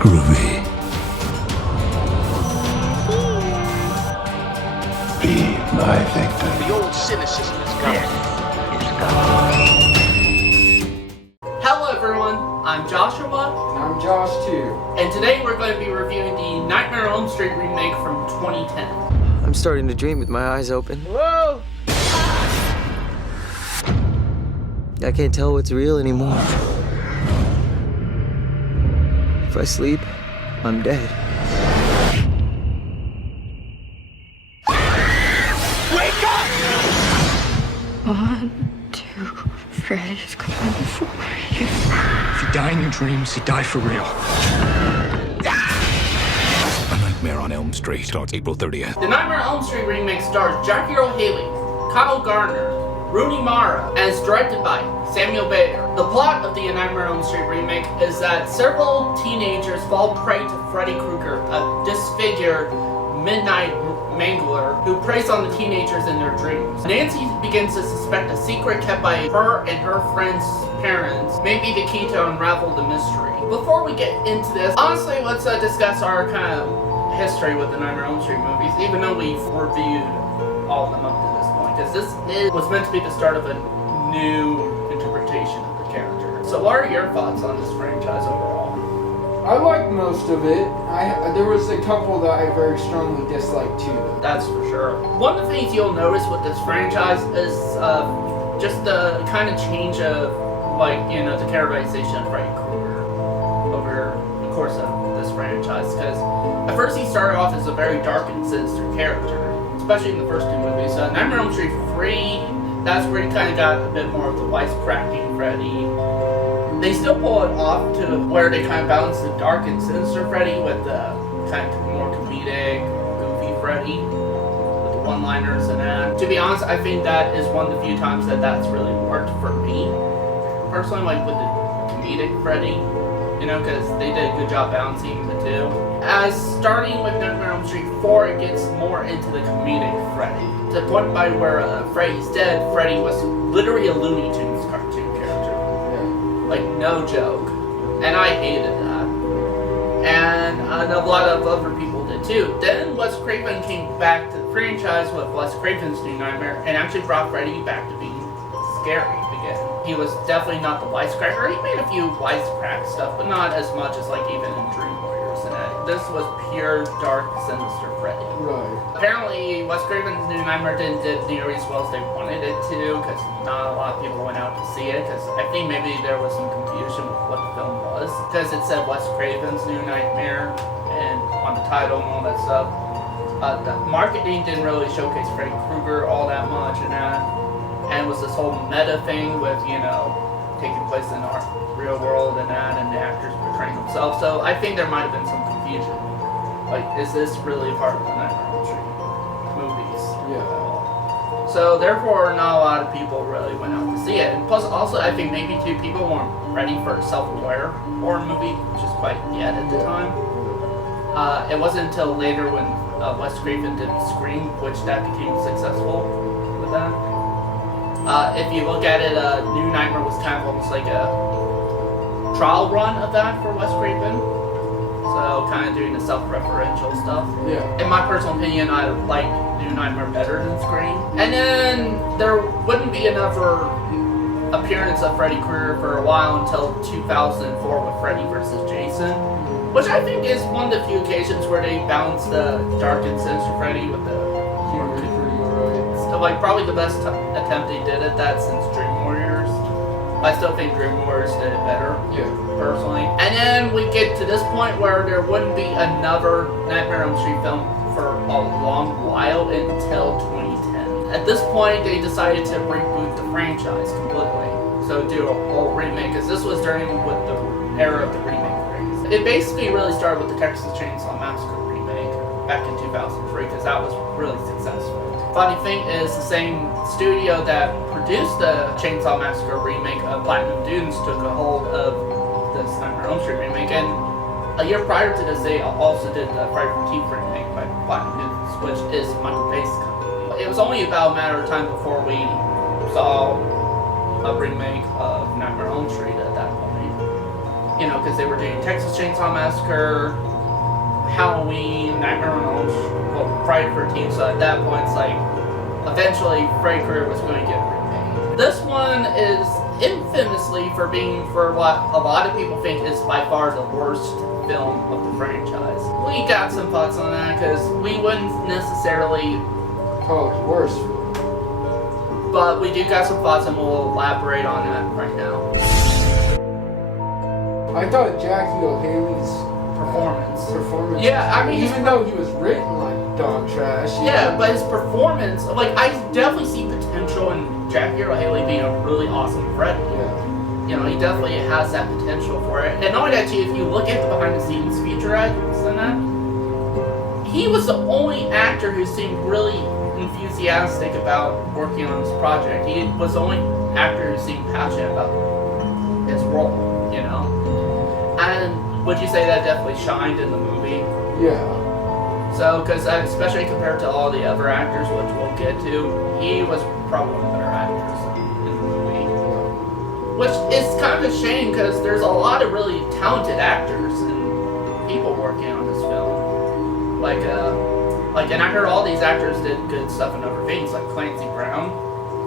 groovy. Be my victim. The old cynicism is gone. Hello everyone, I'm Joshua. And I'm Josh too. And today we're going to be reviewing the Nightmare on Elm Street remake from 2010. I'm starting to dream with my eyes open. Whoa! I can't tell what's real anymore. If I sleep, I'm dead. Wake up! 1, 2, Freddy's coming for you. If you die in your dreams, you die for real. A Nightmare on Elm Street starts April 30th. The Nightmare on Elm Street remake stars Jackie Earle Haley, Kyle Garner, Rooney Mara, and is directed by Samuel Bayer. The plot of the Nightmare on Elm Street remake is that several teenagers fall prey to Freddy Krueger, a disfigured midnight mangler who preys on the teenagers in their dreams. Nancy begins to suspect a secret kept by her and her friend's parents may be the key to unravel the mystery. Before we get into this, honestly, let's discuss our kind of history with the Nightmare on Elm Street movies, even though we've reviewed all of them up to this point, because this was meant to be the start of a new interpretation of the character. So what are your thoughts on this franchise overall? I liked most of it. There was a couple that I very strongly disliked too, though. That's for sure. One of the things you'll notice with this franchise is just the kind of change of, the characterization of Freddy Krueger over the course of this franchise. Because at first he started off as a very dark and sinister character, especially in the first two movies. Nightmare on Elm Street 3, that's where he kind of got a bit more of the wisecracking Freddy. They still pull it off to where they kind of balance the dark and sinister Freddy with the kind of more comedic, goofy Freddy with the one-liners and that. To be honest, I think that is one of the few times that that's really worked for me personally, with the comedic Freddy, because they did a good job balancing the two. As starting with Nightmare on Elm Street 4, it gets more into the comedic Freddy. To the point by where Freddy's dead, Freddy was literally a Looney Tunes cartoon character. No joke. And I hated that. And a lot of other people did too. Then Wes Craven came back to the franchise with Wes Craven's New Nightmare and actually brought Freddy back to being scary again. He was definitely not the wisecracker. He made a few wisecrack stuff, but not as much as even in Dream Warriors and that. This was pure, dark, sinister Freddy. Right. Apparently, Wes Craven's New Nightmare didn't do nearly as well as they wanted it to, because not a lot of people went out to see it, because I think maybe there was some confusion with what the film was, because it said Wes Craven's New Nightmare, and on the title and all that stuff. The marketing didn't really showcase Freddy Krueger all that much and that, and it was this whole meta thing with, taking place in our real world and that, and the actors portraying themselves, so I think there might have been some confusion. Is this really part of the Nightmare on Elm Street movies? Yeah. So therefore, not a lot of people really went out to see it. And plus, also, I think maybe too, people weren't ready for a self-aware horror movie, which is quite yet at the time. It wasn't until later when Wes Craven did Scream, which that became successful with that. If you look at it, New Nightmare was kind of almost like a trial run of that for Wes Craven. So, kind of doing the self-referential stuff. Yeah. In my personal opinion, I like New Nightmare better than Scream. And then there wouldn't be another appearance of Freddy Krueger for a while until 2004 with Freddy vs. Jason, which I think is one of the few occasions where they balance the dark and sinister Freddy with the Humor is pretty alright. probably the best attempt they did at that since Dream Warriors. I still think Dream Warriors did it better. Yeah. Personally. And then we get to this point where there wouldn't be another Nightmare on Elm Street film for a long while until 2010. At this point, they decided to reboot the franchise completely. So do a whole remake, because this was during with the era of the remake craze. It basically really started with the Texas Chainsaw Massacre remake back in 2003, because that was really successful. Funny thing is, the same studio that produced the Chainsaw Massacre remake of Platinum Dunes took a hold of this Nightmare on Elm Street remake, and a year prior to this, they also did the Friday the 13th remake by Platinum Dunes, which is Michael Bay's company. It was only about a matter of time before we saw a remake of Nightmare on Elm Street at that point. you know, because they were doing Texas Chainsaw Massacre, Halloween, Nightmare on Elm Street, well, Friday the 13th, so at that point it's like, eventually Freddy Krueger was going to get remade. This one is infamously for being, for what a lot of people think is by far the worst film of the franchise. We got some thoughts on that, because we wouldn't necessarily call it worse. but we do got some thoughts and we'll elaborate on that right now. I thought Jackie O'Haley's Performance. Yeah, I mean, even though he was written like dog trash. Yeah, but his performance, like, I definitely see potential in Jackie O'Haley being a really awesome Freddy. Yeah. You know, he definitely has that potential for it. And not only that, too, if you look at the behind-the-scenes featurettes and that, he was the only actor who seemed really enthusiastic about working on this project. He was the only actor who seemed passionate about his role, you know? And would you say that definitely shined in the movie? Yeah. So, because especially compared to all the other actors, which we'll get to, he was probably one of the better actors in the movie. Yeah. Which is kind of a shame, because there's a lot of really talented actors and people working on this film. And I heard all these actors did good stuff in other things, like Clancy Brown,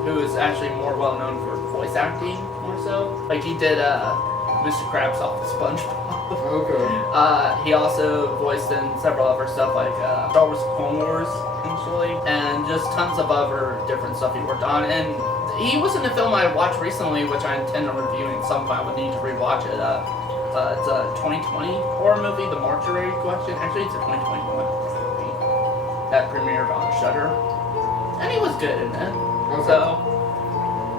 who is actually more well known for voice acting, more so. Like, he did Mr. Krabs off the SpongeBob. Okay. He also voiced in several other stuff like Star Wars Clone Wars, actually, and just tons of other different stuff he worked on. And he was in a film I watched recently, which I intend on reviewing at some point. I would need to rewatch it. It's a 2020 horror movie, The Mortuary Collection. Actually, it's a 2021 movie that premiered on Shudder, and he was good in it. Okay. So.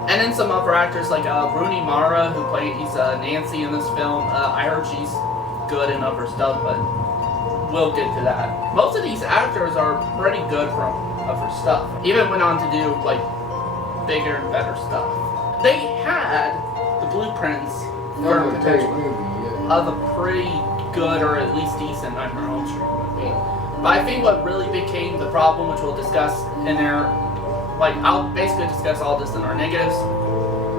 And then some other actors like Rooney Mara, who plays Nancy in this film. I heard she's good in other stuff, but we'll get to that. Most of these actors are pretty good from other stuff. Even went on to do like bigger and better stuff. They had the blueprints for potential of a pretty good or at least decent Nightmare on Elm Street movie. But I think what really became the problem, which we'll discuss in there. Like, I'll basically discuss all this in our negatives,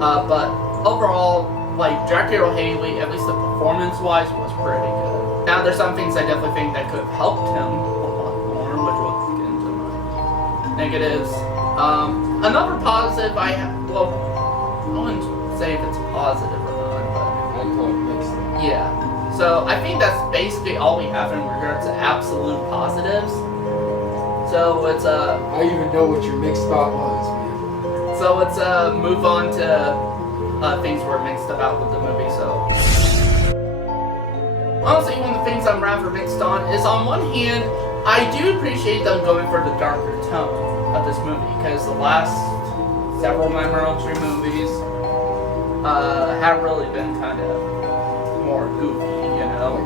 but overall, like, Jackie O'Haley, at least the performance-wise, was pretty good. Now, there's some things I definitely think that could have helped him a lot more, which we'll get into my negatives. Another positive well, I wouldn't say if it's positive or not, but... I call it mixed. Yeah. So, I think that's basically all we have in regards to absolute positives. So let's I even know what your mixed thought was, man. So let's move on to things we're mixed about with the movie. So honestly, one of the things I'm rather mixed on is, on one hand, I do appreciate them going for the darker tone of this movie, because the last several Nightmare on Elm Street movies have really been kind of more goofy, you know,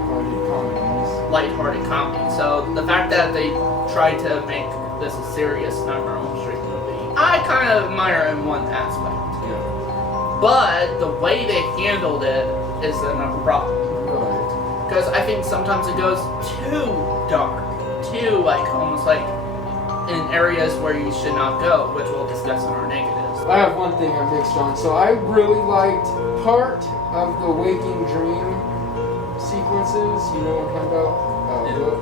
lighthearted comedy. So the fact that they tried to make this a serious Nightmare on Elm Street movie, I kind of admire in one aspect. Yeah. But the way they handled it is another problem. Right. Because I think sometimes it goes too dark, too like almost like in areas where you should not go, which we'll discuss in our negatives. I have one thing I mixed on. So I really liked part of the waking dream sequences. You know what I'm talking about?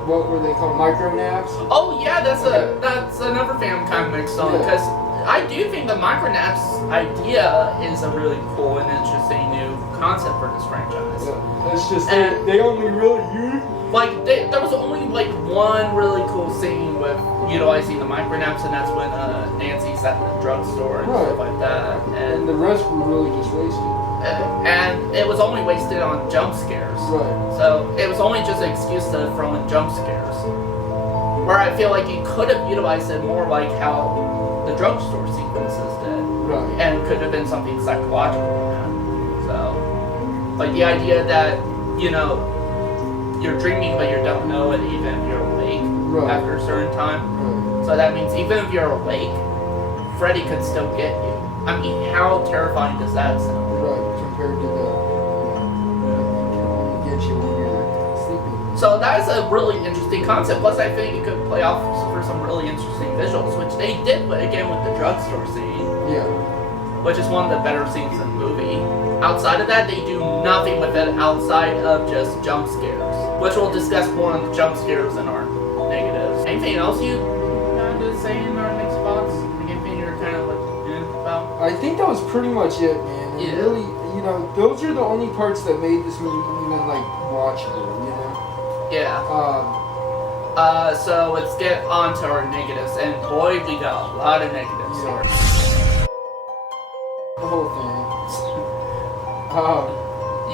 What were they called? Micro naps? Oh yeah, that's another thing I'm kind of mixed on, because I do think the micro naps idea is a really cool and interesting new concept for this franchise. Yeah. It's just they only really use. Like there was only like one really cool scene with utilizing the micro naps, and that's when Nancy's at the drugstore and stuff like that. And the rest were really just wasted. And it was only wasted on jump scares. Right. So it was only just an excuse to throw in jump scares. Where I feel like you could have utilized it more like how the drugstore sequences did. Right. And could have been something psychological in that. So, like the idea that, you know, you're dreaming but you don't know it even if you're awake after a certain time. Right. So that means even if you're awake, Freddy could still get you. I mean, how terrifying does that sound? Right, compared to the can only get you when you're sleeping. So that is a really interesting concept. Plus, I think you could play off for some really interesting visuals, which they did again with the drugstore scene. Yeah. Which is one of the better scenes in the movie. outside of that, they do nothing with it outside of just jump scares, which we'll discuss more on the jump scares in our negatives. Anything else you wanted to say in our next spots? Anything you're kind of like about? I think that was pretty much it, man. It really, you know, those are the only parts that made this movie even like watchable, you know? Yeah. So let's get on to our negatives, and boy, we got a lot of negatives here. The whole thing.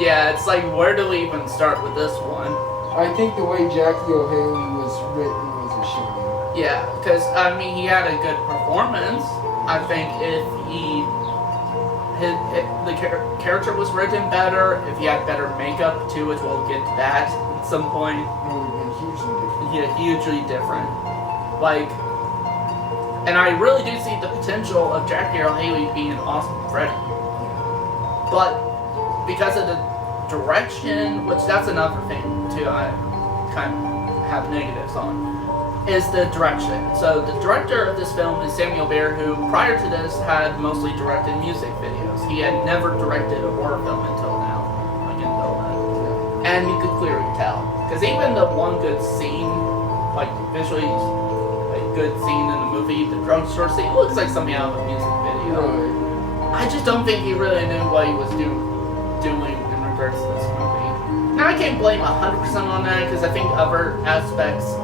Yeah, it's like, where do we even start with this one? I think the way Jackie O'Haley was written was a shame. Yeah, because, I mean, he had a good performance. I think if the character was written better, if he had better makeup too, which we'll get to that at some point. It would have been hugely different. Yeah, hugely different. Like, and I really do see the potential of Jackie O'Haley being an awesome Freddy. But because of the direction, which that's another thing too, I kind of have negatives on, is the direction. So the director of this film is Samuel Baer, who prior to this had mostly directed music videos. He had never directed a horror film until now, like in Velvet. And you could clearly tell, because even the one good scene, like visually, like good scene in the movie, the drugstore scene, looks like something out of a music video. Right. I just don't think he really knew what he was doing in regards to this movie. Now I can't blame 100% on that, because I think other aspects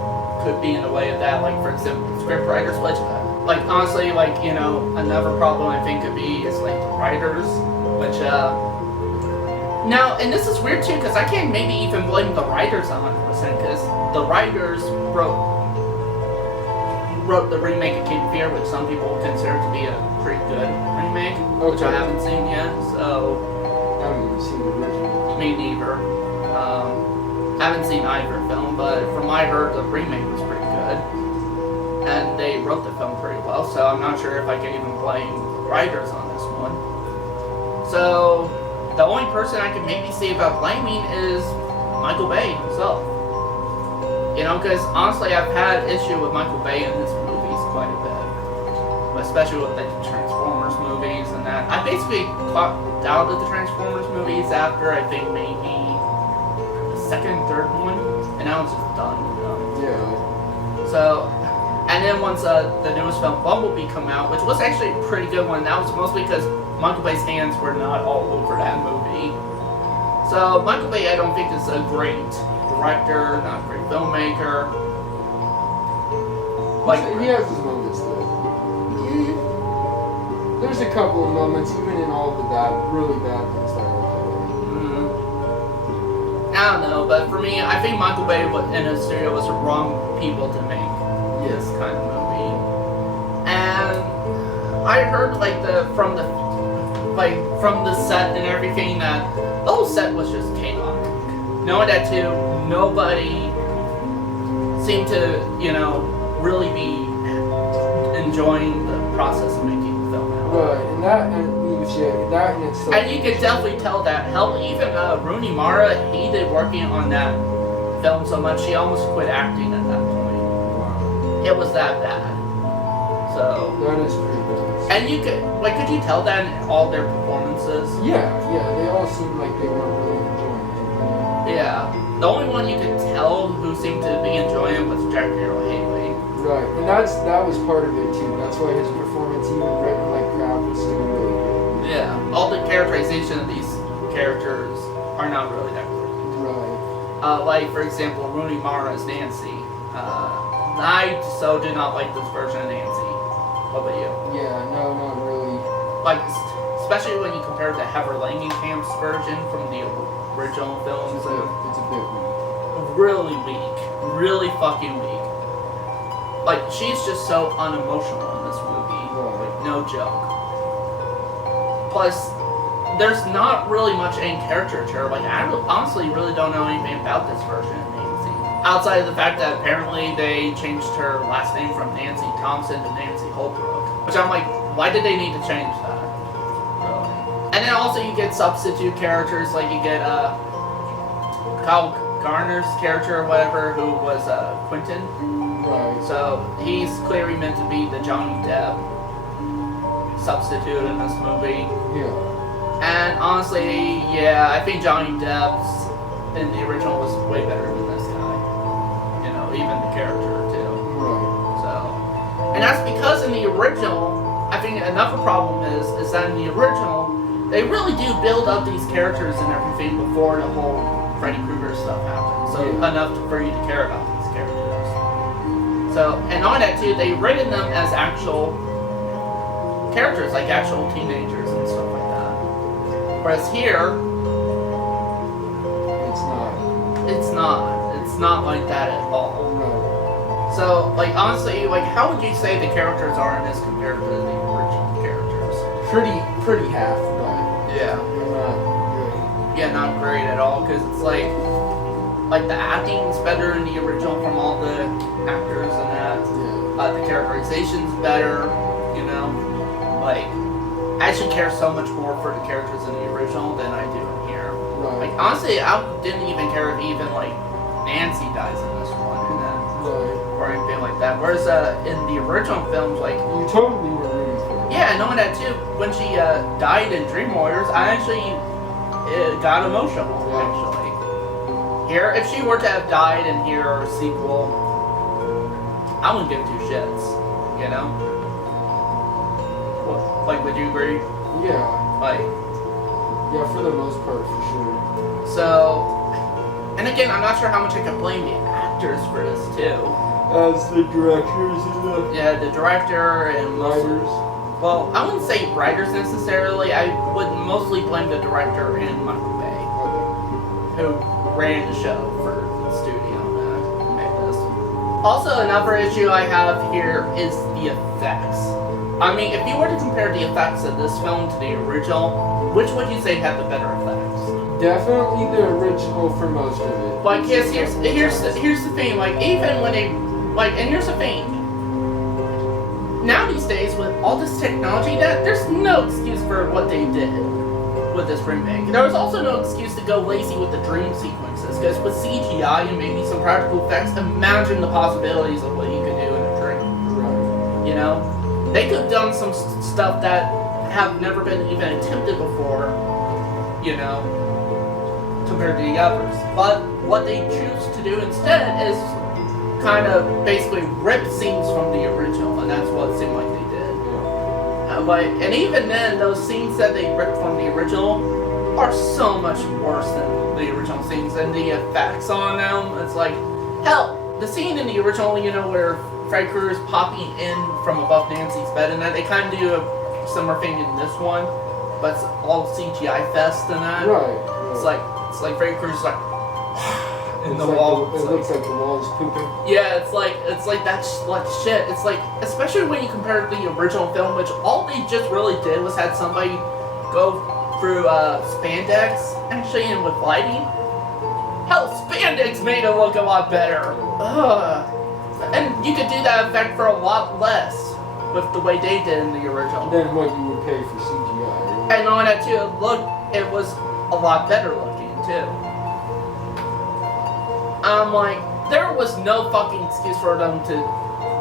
could be in the way of that, like for example, script writers, which, like honestly, like, you know, another problem I think could be is like the writers, which, now, and this is weird too, because I can't maybe even blame the writers 100%, because the writers wrote the remake of Cape Fear, which some people consider to be a pretty good remake, which I haven't seen yet, so... I haven't even seen the original. Me neither. I haven't seen either film, but from what I heard, the remake was pretty good. And they wrote the film pretty well, so I'm not sure if I can even blame writers on this one. So, the only person I can maybe say about blaming is Michael Bay himself. You know, because honestly, I've had issue with Michael Bay in his movies quite a bit. Especially with the Transformers movies and that. I basically clocked out of the Transformers movies after, I think, maybe the second, third one. And now it's just done with them. Yeah. So, and then once the newest film, Bumblebee, come out, which was actually a pretty good one, that was mostly because Michael Bay's hands were not all over that movie. So, Michael Bay, I don't think is a great director, not a great filmmaker. Like, he has his moments though. There's a couple of moments, even in all the really bad ones that I don't know, but for me, I think Michael Bay and his studio was the wrong people to make this kind of movie. And I heard from the set and everything that the whole set was just chaotic. Knowing that too, nobody seemed to, you know, really be enjoying the process of making the film out. Right, and that in itself. And you could definitely tell that. Hell, even Rooney Mara hated working on that film so much she almost quit acting at that point. Wow. It was that bad. So. That is pretty bad. And you could you tell that in all their performances? Yeah, they all seemed like they weren't really enjoying it. Yeah. The only one you could tell who seemed to be enjoying it was Jackie O'Haley. Right, and that was part of it too. That's why his performance, even written like crap, was still really good. Yeah. All the characterization of these characters are not really that great. Right. Like, for example, Rooney Mara as Nancy. I so do not like this version of Nancy. What about you? Yeah, no, not really. Like, especially when you compare it to Heather Langenkamp's version from the original films. It's a bit weak. Really weak. Really fucking weak. Like, she's just so unemotional in this movie. Right. Like, no joke. Plus, there's not really much in character to her. Like, I honestly really don't know anything about this version of Nancy. Outside of the fact that apparently they changed her last name from Nancy Thompson to Nancy Holbrook. Which I'm like, why did they need to change that? Really? And then also you get substitute characters, like you get Kyle Garner's character or whatever, who was Quentin. Right. So he's clearly meant to be the Johnny Depp substitute in this movie. Yeah. And honestly, yeah, I think Johnny Depp's in the original was way better than this guy. You know, even the character too. Right. So, and that's because in the original, I think another problem is that in the original, they really do build up these characters and everything before the whole Freddy Krueger stuff happens. So enough for you to care about these characters. So, and on that too, they rated them as actual characters, like actual teenagers and stuff like that. Whereas here, it's not like that at all. Right. So, like, honestly, like, how would you say the characters are in this compared to the original characters? Pretty half, but Yeah. they're not good. Yeah, not great at all, because it's like the acting's better in the original from all the actors and that. Yeah. The characterization's better, you know? Like, I actually care so much more for the characters in the original than I do in here. Right. Like, honestly, I didn't even care if even, like, Nancy dies in this one, and then, Right. or anything like that. Whereas in the original films, like, You totally were rooting for it. yeah, knowing that too, when she died in Dream Warriors, I actually got emotional, actually. Here, if she were to have died in here or a sequel, I wouldn't give two shits, you know? What, like, would you agree? Yeah. Like, Yeah, for the most part, for sure. so, and again, I'm not sure how much I can blame the actors for this too. As the directors and the Yeah, the director and writers. well, I wouldn't say writers necessarily. I would mostly blame the director and Michael Bay, who ran the show for the studio that made this. Also, another issue I have here is the effects. I mean, if you were to compare the effects of this film to the original, which would you say had the better effects? Definitely the original for most of it. Like, yes, here's the thing. Like, even when they and here's the thing. Now these days, with all this technology, that there's no excuse for what they did with this remake. There was also no excuse to go lazy with the dream sequences, because with CGI and maybe some practical effects, imagine the possibilities of what you could do in a dream. Right. You know, they could have done some stuff that have never been even attempted before. You know, compared to the others. But what they choose to do instead is kind of basically rip scenes from the original, and that's what it seemed like they did. And even then, those scenes that they ripped from the original are so much worse than the original scenes, and the effects on them, it's like, hell, the scene in the original, you know, where Freddy Krueger is popping in from above Nancy's bed, and that they kind of do a similar thing in this one, but it's all CGI fest and that. Right. It's like Freddy Krueger's like in the It's like wall. it looks like the wall's pooping. Yeah, it's like that's like shit. It's like, especially when you compare it to the original film, which all they just really did was had somebody go through spandex, actually, and with lighting. Hell, spandex made it look a lot better. Ugh. And you could do that effect for a lot less with the way they did in the original. Than what you would pay for CGI. And on that too, it was a lot better looking too. Like, there was no fucking excuse for them to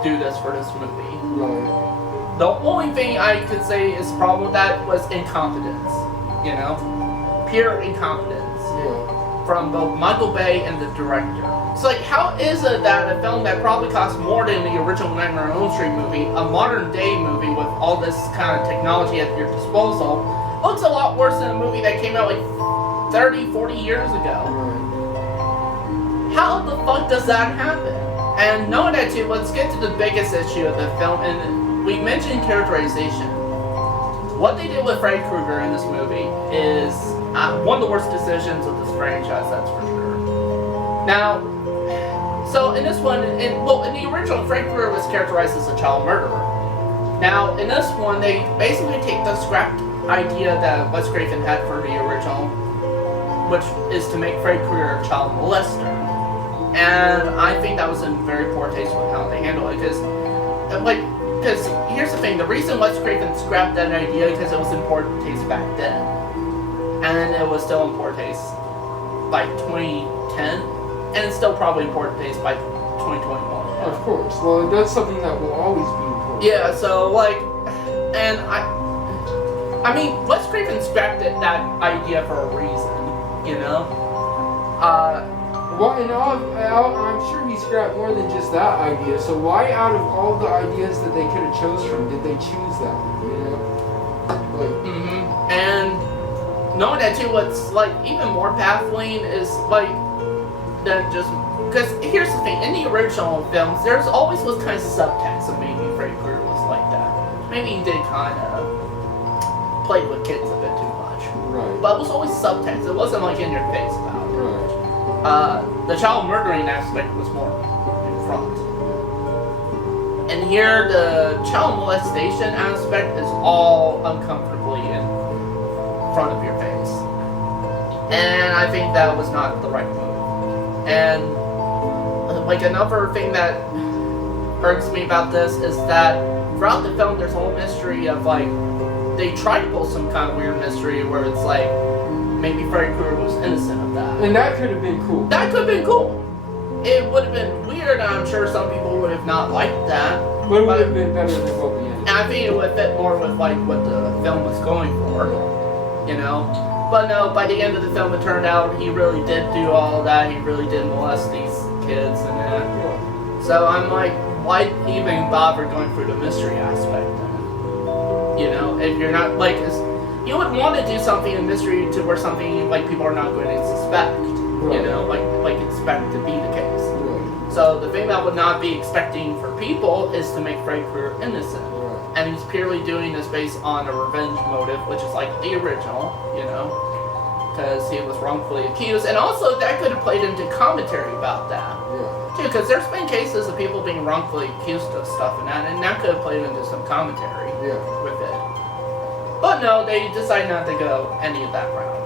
do this for this movie. Right. The only thing I could say is problem with that was incompetence. You know? Pure incompetence. Yeah. From both Michael Bay and the director. It's like, how is it that a film that probably cost more than the original Nightmare on Elm Street movie, a modern day movie with all this kind of technology at your disposal, looks a lot worse than a movie that came out like 30, 40 years ago? Right. How the fuck does that happen? And knowing that too, let's get to the biggest issue of the film, and we mentioned characterization. What they did with Freddy Krueger in this movie is one of the worst decisions of this franchise, that's for sure. Now, so in this one, in the original, Freddy Krueger was characterized as a child murderer. Now, in this one, they basically take the scrapped idea that Wes Craven had for the original, which is to make Freddy Krueger a child molester. And I think that was in very poor taste with how they handled it, because here's the thing, the reason Wes Craven scrapped that idea because it was in poor taste back then, and it was still in poor taste by 2010, and it's still probably in poor taste by 2021. Of course. Well, that's something that will always be important. Yeah, so I mean, Wes Craven scrapped that idea for a reason, you know? Well, and I'm sure he scrapped more than just that idea. So why, out of all the ideas that they could have chose from, did they choose that? You know, like. And knowing that too, what's like even more baffling is like than just because here's the thing: in the original films, there's always was kind of subtext, and maybe Freddy Krueger was like that. Maybe he did kind of play with kids a bit too much, Right. but it was always subtext. It wasn't like in your face about it. Right. The child murdering aspect was more in front. And here, the child molestation aspect is all uncomfortably in front of your face. And I think that was not the right move. And, like, another thing that irks me about this is that throughout the film, there's a whole mystery of, like, they try to pull some kind of weird mystery where it's like, maybe Freddy Krueger was innocent of that. And that could have been cool. That could have been cool. It would have been weird, and I'm sure some people would have not liked that. But it would have been better than what we ended. And I think it would fit more with like what the film was going for, you know. But no, by the end of the film, it turned out he really did do all of that. He really did molest these kids and that. So I'm like, why even bother going through the mystery aspect? You know, if you're not like. You would want to do something in mystery to where something like people are not going to suspect, you know, like expect to be the case. So the thing that would not be expecting for people is to make Freddy Krueger innocent, and he's purely doing this based on a revenge motive, which is like the original, you know, because he was wrongfully accused, and also that could have played into commentary about that, too, because there's been cases of people being wrongfully accused of stuff and that could have played into some commentary with it. But no, they decided not to go any of that route.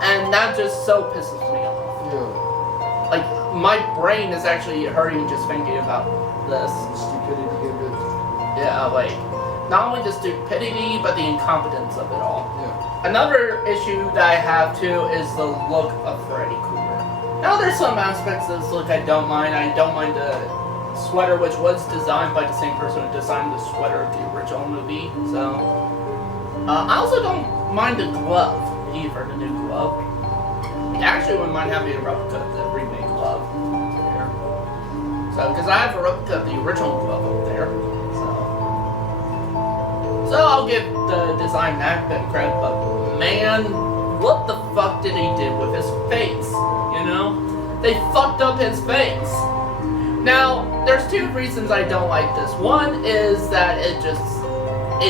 And that just so pisses me off. Like, my brain is actually hurting just thinking about this. Stupidity of it. Yeah, like, not only the stupidity, but the incompetence of it all. Another issue that I have, too, is the look of Freddy Krueger. Now, there's some aspects of this look I don't mind. I don't mind the sweater, which was designed by the same person who designed the sweater of the original movie. So, I also don't mind the glove either, the new glove. I actually wouldn't mind having a replica of the remake glove here. So, because I have a replica of the original glove up there. So I'll give the design that bit of credit, but man, what the fuck did he do with his face? You know? They fucked up his face. Now, there's two reasons I don't like this. One is that it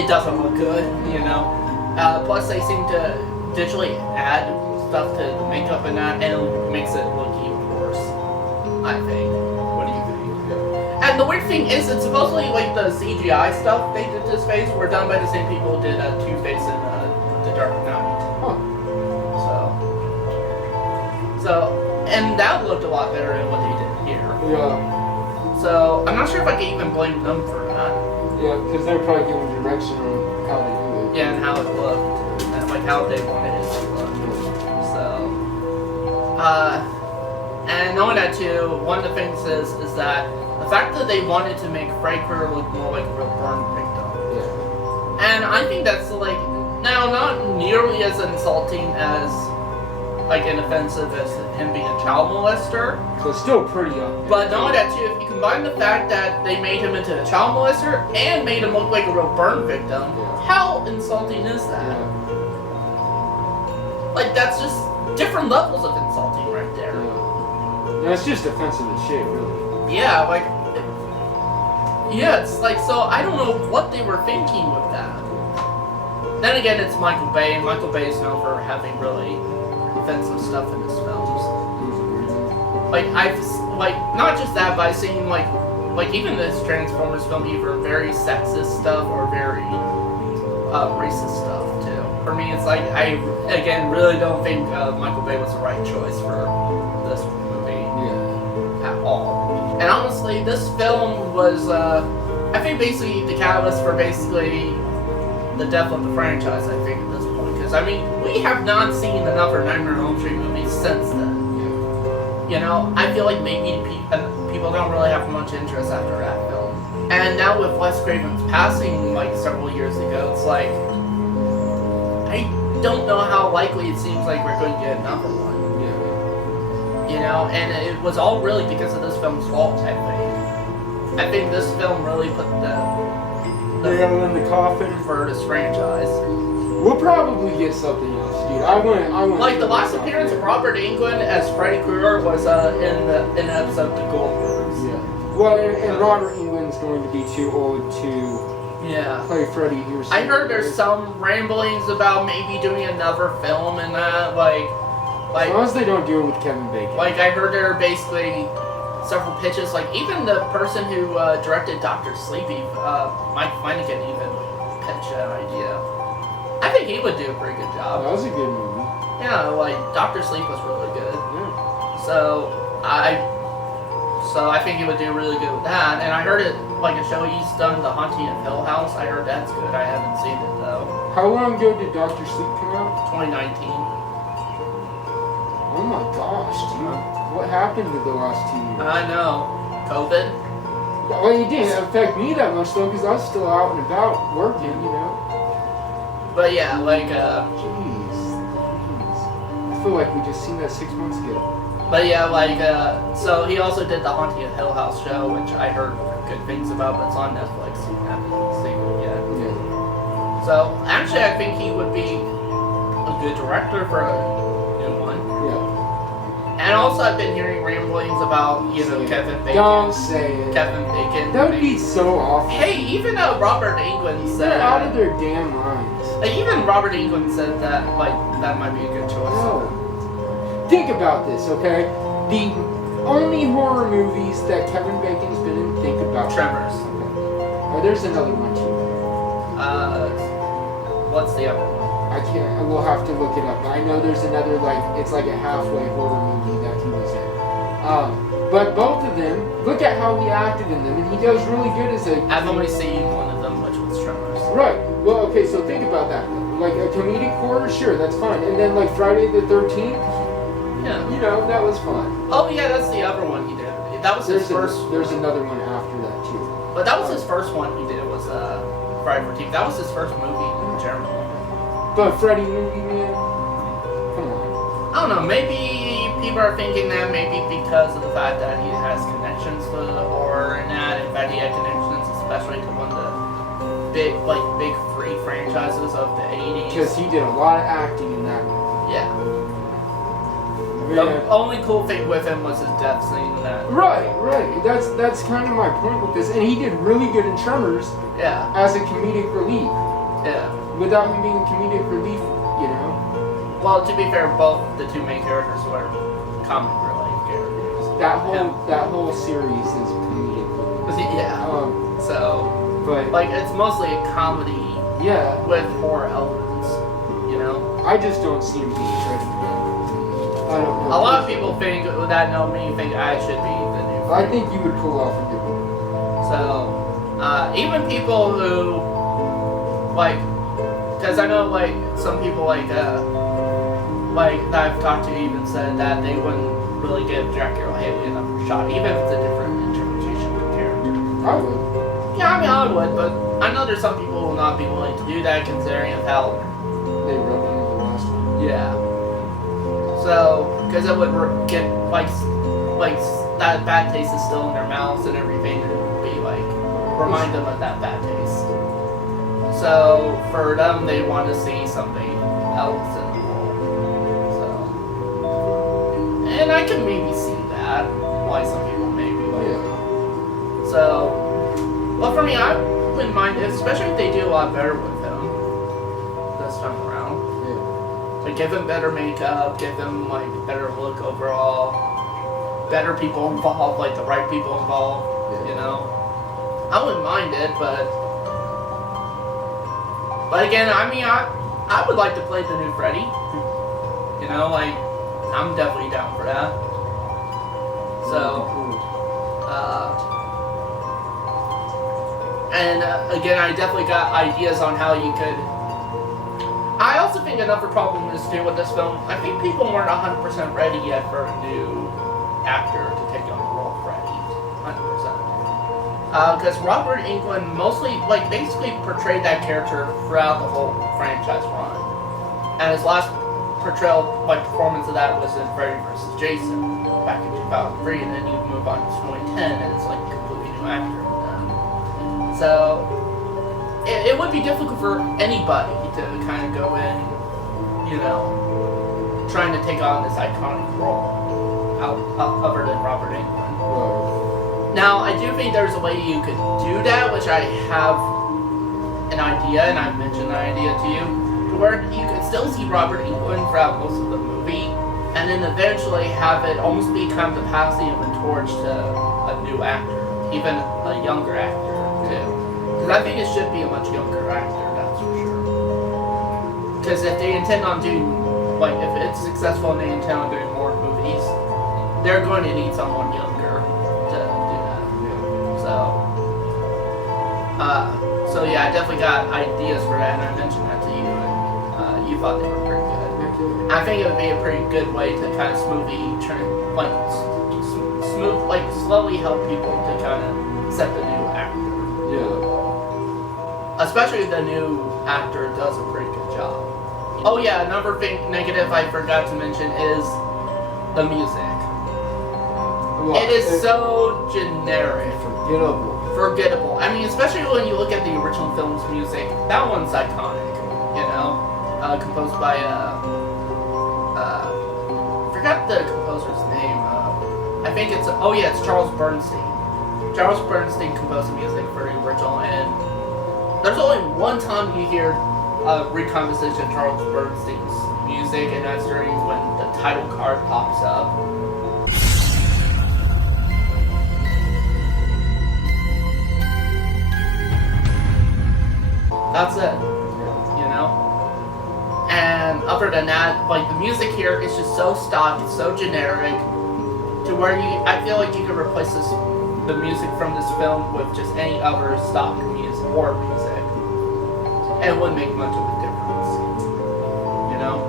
doesn't look good, you know. Plus, they seem to digitally add stuff to the makeup and that, and it makes it look even worse, I think. What do you think? And the weird thing is, it's supposedly like the CGI stuff they did to his face were done by the same people who did Two-Face in The Dark Knight. So, and that looked a lot better than what they did here. So, I'm not sure if I can even blame them for that. Yeah, because they're probably giving direction on how to do it. Yeah, and how it looked. And like how they wanted it to look. So, and knowing that too, one of the things is that the fact that they wanted to make Freddy Krueger look more like a real burn victim. And I think that's like, now not nearly as insulting as like an offensive as him being a child molester. So it's still pretty young. But knowing that too, if you combine the fact that they made him into a child molester and made him look like a real burn victim, how insulting is that? Like, that's just different levels of insulting right there. Yeah, it's just offensive as shit, really. Yeah, like, yeah, it's like, so I don't know what they were thinking with that. Then again, it's Michael Bay, and Michael Bay is known for having really offensive stuff in his films. Like, not just that, but I've seen, like even this Transformers film, either very sexist stuff or very racist stuff, too. For me, it's like, I, again, really don't think Michael Bay was the right choice for this movie at all. And honestly, this film was, I think, basically the catalyst for basically the death of the franchise, I think, at this point. Because, I mean, we have not seen another Nightmare on Elm Street movie since then. You know, I feel like maybe people don't really have much interest after that film. And now with Wes Craven's passing like several years ago, it's like I don't know how likely it seems like we're going to get another one. Yeah. You know, and it was all really because of this film's fault, I think. I think this film really put the nail in the coffin for this franchise. We'll probably get something else, dude. I want. Like the last appearance of Robert Englund as Freddy Krueger was in an episode of The Goldbergs. Yeah. Well, and Robert Englund's going to be too old to play Freddy here. I heard there's some ramblings about maybe doing another film and that, like as long as they don't do it with Kevin Bacon. Like I heard there are basically several pitches. Like even the person who directed Dr. Sleepy, Mike Flanagan, even pitched that idea. I think he would do a pretty good job. That was a good movie. Yeah, like Dr. Sleep was really good. Yeah. So I think he would do really good with that. And I heard it like a show he's done, The Haunting of Hill House. I heard that's good. I haven't seen it though. How long ago did Dr. Sleep come out? 2019. Oh my gosh, dude. What happened to the last 2 years? I know. COVID. Well, it didn't affect me that much though, because I was still out and about working, you know. But yeah, like Jeez. I feel like we just seen that 6 months ago. But yeah, like so he also did the Haunting of Hill House show, which I heard good things about, but it's on Netflix. I haven't seen it yet. Yeah. So actually, I think he would be a good director for a new one. Yeah. And also, I've been hearing ramblings about Kevin Bacon. Don't say it. Kevin Bacon. That would be so awful. Hey, even Robert Englund said. They're out of their damn minds. Even Robert Englund said that that might be a good choice. No. Think about this, okay? The only horror movies that Kevin Bacon's been in, think about Tremors. Okay. Oh, there's another one too. What's the other one? I can't. We'll have to look it up. I know there's another it's like a halfway horror movie that he was in. But both of them, look at how he acted in them, and he does really good as a. I've only seen one of them, which was Tremors. Right. Well, okay. So think about that. Like a comedic horror, sure, that's fine. And then like Friday the 13th. Yeah. You know, that was fun. Oh yeah, that's the other one he did. That was his first. There's another one after that too. But that was his first one he did. Was Friday the 13th. That was his first movie in general. But Freddy movie, man. Come on. I don't know. Maybe people are thinking that maybe because of the fact that he has connections to horror and that, and that he had connections especially to one of the big three franchises of the 80s. Because he did a lot of acting in that movie. Yeah. The only cool thing with him was his death scene. Right. That's kind of my point with this. And he did really good in Tremors. Yeah. As a comedic relief. Yeah. Without him being comedic relief, you know. Well, to be fair, both the two main characters were comic relief characters. That whole series is comedic relief. Yeah. But like it's mostly a comedy. Yeah. With horror elements, you know. I just don't see him being Freddy. I don't know. A lot of people think that know me think I should be the new Freddy. I think you would pull off a good one. So, even people who because I know some people that I've talked to even said that they wouldn't really give Dracula Haley another shot, even if it's a different interpretation of the character. I would. Yeah, I mean I would, but I know there's some people who will not be willing to do that considering of how they wrote into the last one. Yeah. So, because it would get that bad taste is still in their mouths and everything, and it would be remind them of that bad taste. So for them, they want to see something else in the world. So, and I can maybe see that why some people maybe it. So, but for me, I wouldn't mind it, especially if they do a lot better with him this time around. Like give him better makeup, give him better look overall, better people involved, the right people involved, you know. I wouldn't mind it, but again, I mean, I would like to play the new Freddy. You know, I'm definitely down for that. So, and again, I definitely got ideas on how you could. I also think another problem is too with this film. I think people weren't 100% ready yet for a new actor to take on the role of Freddy. 100%. Because Robert Englund mostly, like, basically portrayed that character throughout the whole franchise run. And his last portrayal, like, performance of that was in Freddy vs. Jason back in 2003, and then you move on to 2010, and it's like a completely new actor. So, it would be difficult for anybody to kind of go in, you know, trying to take on this iconic role other than Robert Englund. Now, I do think there's a way you could do that, which I have an idea, and I've mentioned the idea to you, to where you could still see Robert Englund throughout most of the movie, and then eventually have it almost be kind of the passing of the torch to a new actor, even a younger actor, too. Because I think it should be a much younger actor, that's for sure. Because if they intend on doing, like, if it's successful and they intend on doing more movies, they're going to need someone younger to do that. So yeah, I definitely got ideas for that, and I mentioned that to you, and you thought they were pretty good. I think it would be a pretty good way to kind of smoothly slowly help people to kind of set the new actor. Yeah. Especially if the new actor does a pretty good job. Oh yeah, another thing negative I forgot to mention is the music. Well, it is so generic. Forgettable. I mean, especially when you look at the original film's music, that one's iconic, you know? Composed by, forgot the composer's name. I think it's Charles Bernstein. Charles Bernstein composed the music for the original, and there's only one time you hear a recomposition of Charles Bernstein's music, and that's during when the title card pops up. That's it, you know? And other than that, like, the music here is just so stock, it's so generic, to where I feel like you could replace the music from this film with just any other stock music, or music. And it wouldn't make much of a difference, you know?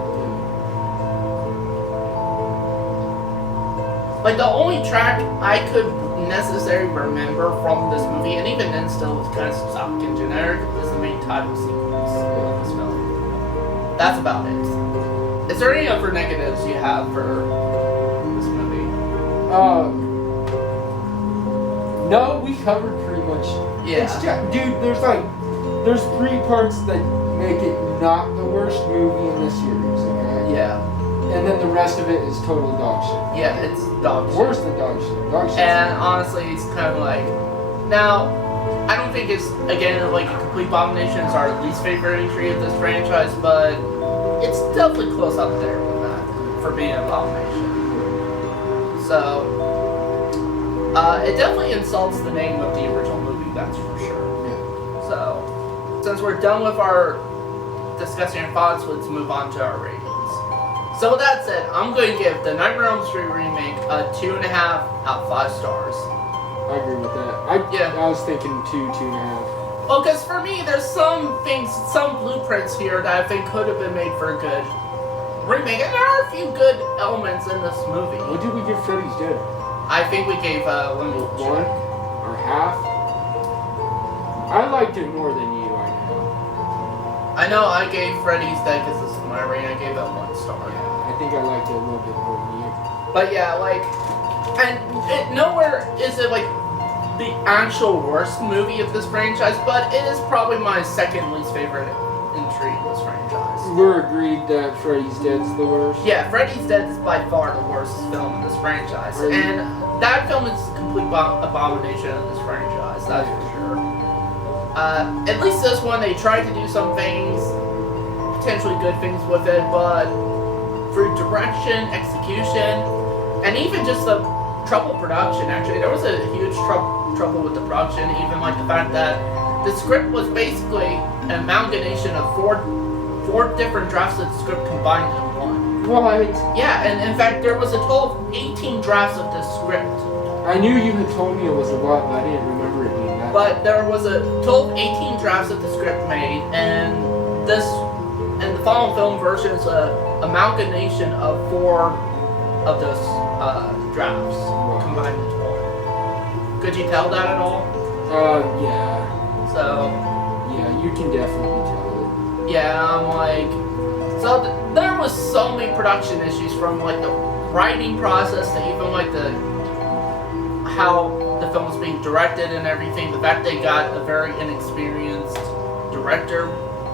Like, the only track I could necessarily remember from this movie, and even then still it's kind of stock and generic, is the main title sequence of this film. That's about it. Is there any other negatives you have for this movie? No, we covered pretty much. Yeah. It's just, dude, there's 3 parts that make it not the worst movie in this series, okay? Yeah. And then the rest of it is total dog shit. Yeah, it's dog shit. Worse than dog shit. Dog shit. And honestly, it's kind of like, now, I don't think it's, again, like a complete abomination. It's our least favorite entry of this franchise, but it's definitely close up there with that for being an abomination. So, it definitely insults the name of the original movie, that's for sure. Yeah. So, since we're done with our discussing our thoughts, let's move on to our ratings. So with that said, I'm going to give the Nightmare on Elm Street remake a 2.5 out of 5 stars. I agree with that. I was thinking 2.5. Well, because for me, there's some things, some blueprints here that I think could have been made for a good remake, and there are a few good elements in this movie. What did we give Freddy's Dead? I think we gave let me 1 check. or half. I liked it more than you, I know. I know I gave Freddy's Dead because this is my rating. I gave it 1 star. Yeah, I think I liked it a little bit more than you. But yeah, like, and nowhere is it like the actual worst movie of this franchise, but it is probably my second least favorite entry in this franchise. We're agreed that Freddy's Dead's the worst. Yeah, Freddy's Dead is by far the worst film in this franchise, and that film is a complete abomination of this franchise, that's for sure. At least this one, they tried to do some things, potentially good things with it, but through direction, execution, and even just the trouble production, actually, there was a huge trouble with the production, even like the fact that the script was basically an amalgamation of four different drafts of the script combined into one. What? Yeah, and in fact, there was a total of 18 drafts of this script. I knew you had told me it was a lot, but I didn't remember it being that. But there was a total of 18 drafts of the script made, and the final film version is an amalgamation of 4 of those drafts combined into one. Could you tell that at all? Yeah. So, Yeah, you can definitely tell yeah, I'm like, so there was so many production issues from like the writing process to even like how the film was being directed and everything. The fact they got a very inexperienced director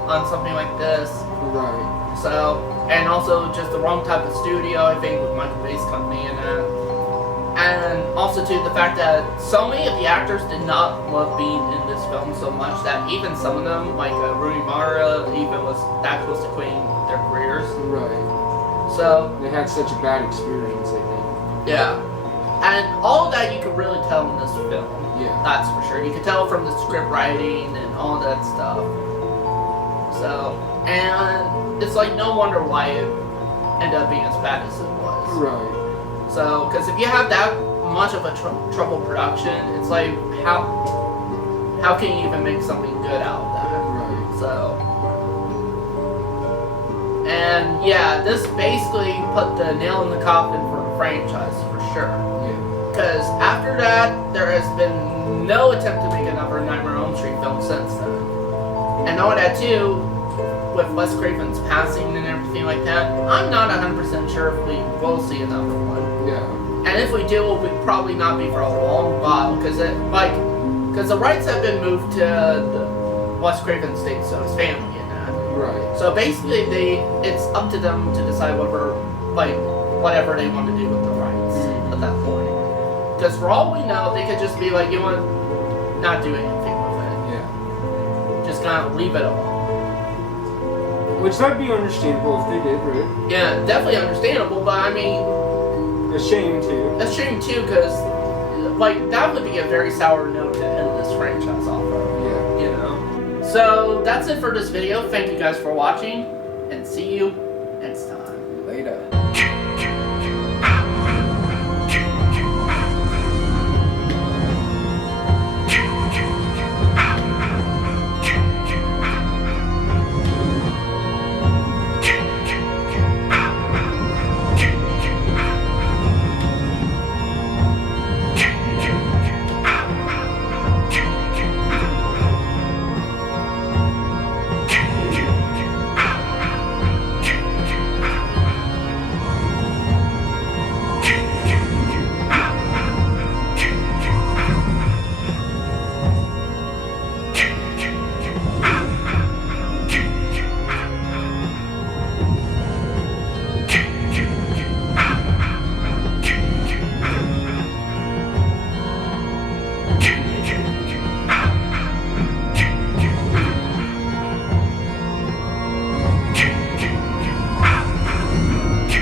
on something like this. it. Right. So, and also just the wrong type of studio, I think, with Michael Bay's company and that. And also too, the fact that so many of the actors did not love being in this film so much that even some of them, like Rooney Mara, even was that close to quitting their careers. Right. So They had such a bad experience, I think. yeah, and all of that you could really tell in this film. Yeah. That's for sure. You could tell from the script writing and all that stuff. So, and it's like no wonder why it ended up being as bad as it was. Right. So, because if you have that much of a troubled production, it's like how can you even make something good out of that? Right. So, and yeah, this basically put the nail in the coffin for the franchise for sure. Yeah. Because after that, there has been no attempt to make another Nightmare on Elm Street film since then. And knowing that too, with Wes Craven's passing and everything like that, I'm not 100% sure if we will see another one. Yeah. And if we do, it will probably not be for a long while, because the rights have been moved to the Wes Craven estate, so his family and that. Right. So basically, it's up to them to decide whatever they want to do with the rights at that point. Because for all we know, they could just be like, you want to not do anything with it. Yeah. Just kind of leave it alone. Which that'd be understandable if they did, right? Yeah, definitely understandable, but I mean, A shame too. that's a shame too, because like that would be a very sour note to end this franchise off of. Yeah. You know. So that's it for this video. Thank you guys for watching, and see you next time.